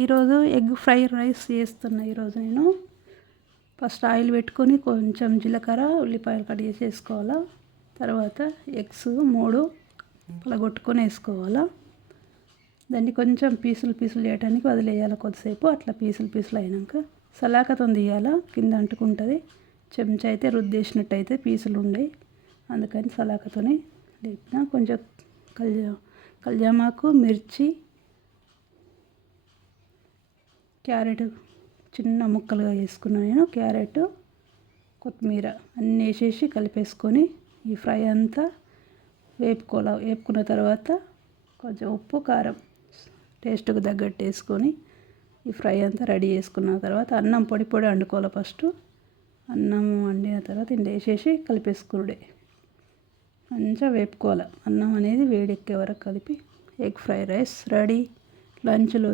ఈరోజు egg fried rice చేస్తున్నా. ఈరోజు నేను ఫస్ట్ ఆయిల్ పెట్టుకొని కొంచెం జీలకర్ర ఉల్లిపాయలు కట్ చేసి వేసుకోవాలా. తర్వాత ఎగ్స్ 3 పలగొట్టుకొని వేసుకోవాలా. దాన్ని కొంచెం పీసులు చేయడానికి వదిలేయాలి కొద్దిసేపు. అట్లా పీసులు అయినాక సలాకతో తీయాలా, కింద అంటుకుంటుంది. చెంచా అయితే రుద్దేసినట్టు అయితే పీసులు ఉండవు, అందుకని సలాకతోనే లేపిన. కొంచెం కల్జామాకు, మిర్చి, క్యారెట్ చిన్న ముక్కలుగా వేసుకున్నాను నేను. క్యారెట్, కొత్తిమీర అన్నీ వేసేసి కలిపేసుకొని ఈ ఫ్రై అంతా వేపుకున్న తర్వాత కొంచెం ఉప్పు, కారం టేస్ట్కి తగ్గట్టు వేసుకొని ఈ ఫ్రై అంతా రెడీ చేసుకున్న తర్వాత అన్నం పొడి వండుకోవాలి. ఫస్ట్ అన్నం వండిన తర్వాత ఇందులో వేసేసి కలిపేసుకునుడే. మంచిగా వేపుకోవాలి. అన్నం అనేది వేడెక్కే వరకు కలిపి ఎగ్ ఫ్రైడ్ రైస్ రెడీ. లంచ్లో